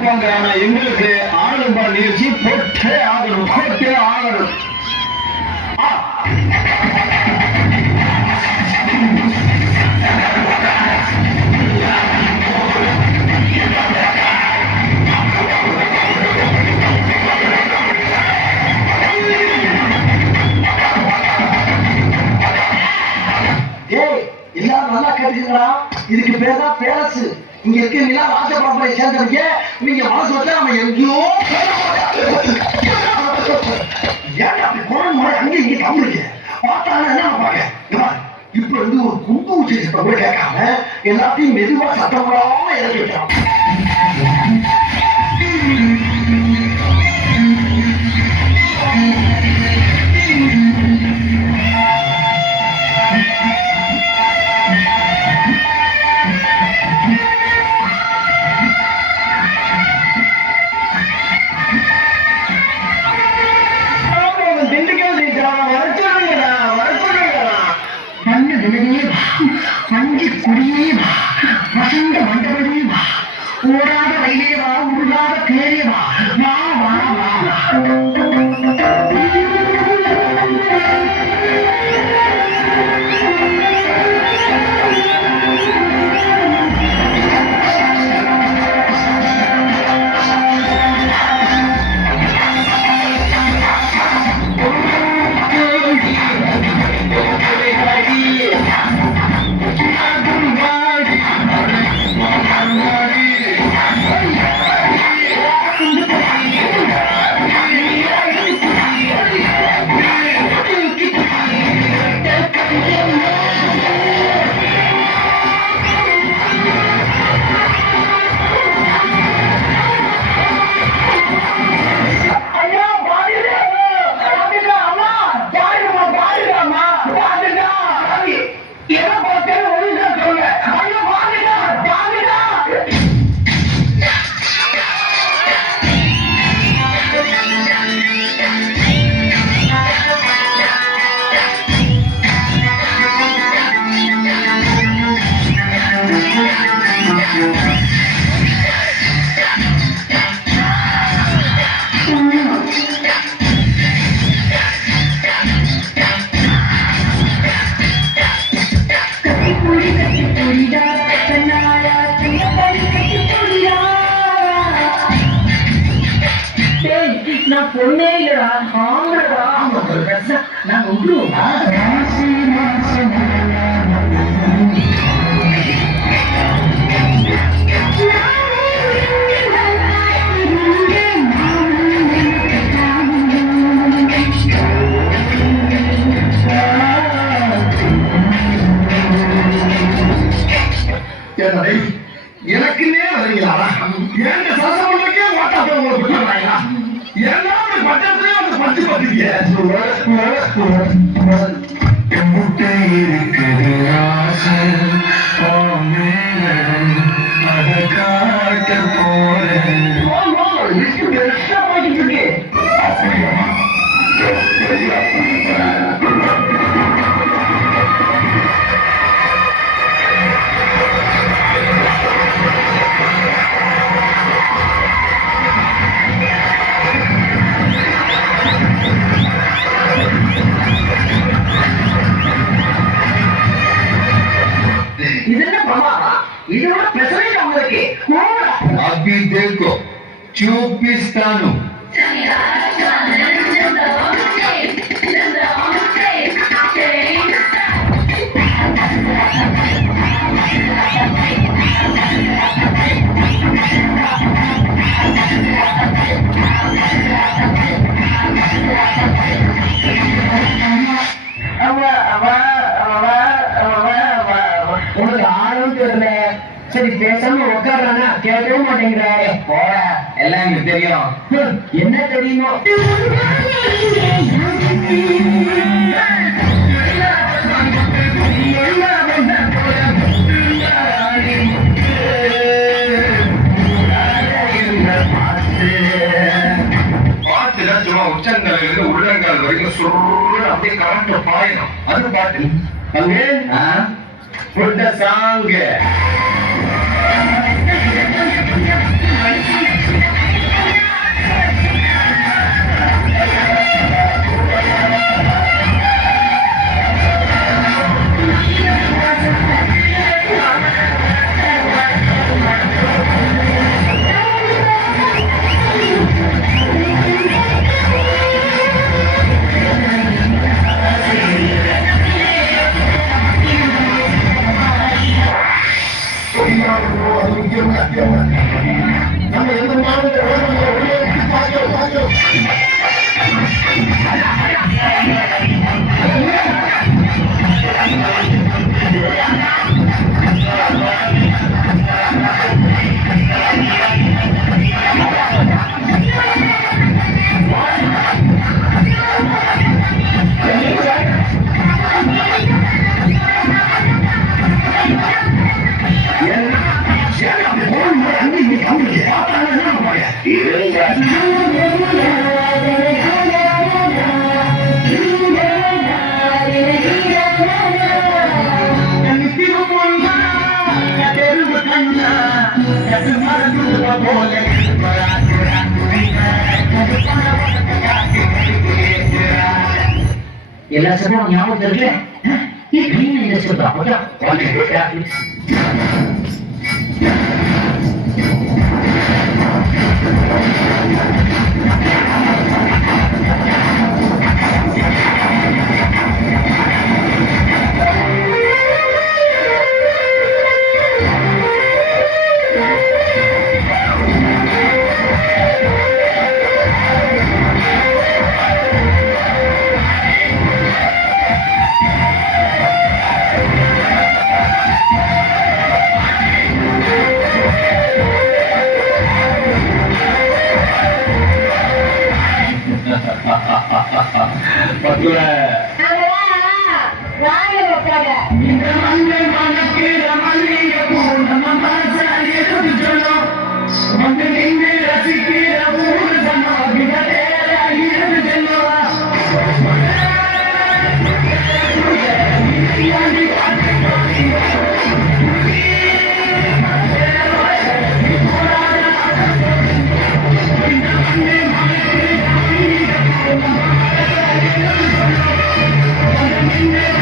போங்க. ஆனா எங்களுக்கு ஆளும்பா நிகழ்ச்சி போட்டே ஆகணும், போட்டே ஆகணும். எல்லாரும் நல்லா கேட்டுக்கிறா. இதுக்கு பேர் தான் பேரசு. இங்க இருக்க நிலா ராஜபாளைய சேர்ந்தவங்க நீங்க மனசு வச்சா நம்ம எங்கேயோ ஏன் அப்படி குரல் முறை அங்கே இங்கே தமிழ் பார்த்தாலும் என்ன பாக்க இப்ப வந்து ஒரு குண்டு ஊச்சி சத்தம் கூட கேட்காம எல்லாத்தையும் மெதுவா சத்தம் போடாம இறக்கி விட்டான். வசந்த மண்டபமே வா, ஓடாத ரயிலே வா, உருளாத தேரே வா, வா வா வா. நான் பொண்ணே இல்லடா, ஆம்பளடா. நான் ஒன்றுவா எனக்குன்னே வரீங்களா? எங்க சசமனுக்கே வாட்டா உங்களுக்கு எல்லாரும் பட்டத்திலே வந்து பட்டு பட்டுங்க. இருக்குது ஆசை அதை காட்ட போறேன். అభి దేకో చూపిస్తాను. உனக்கு ஆளும் தெரியல. சரி பேசாம உட்கார்றானா கேட்கவே மாட்டேங்கிறாரு. போட எல்லாம் எனக்கு தெரியும். என்ன தெரியுமோ? பாட்டுல சும்மா உச்சங்கள் இருந்து உள்ளங்கால் வரைக்கும் சுருள் அப்படியே கரண்ட் பாயணும். அது பாட்டு அங்கே புட்ட சாங் எல்லா சபையும் ஞாபகம் இருக்குல்ல கிளீன் இண்டஸ்ட்ரி அப்பதான் Thank you.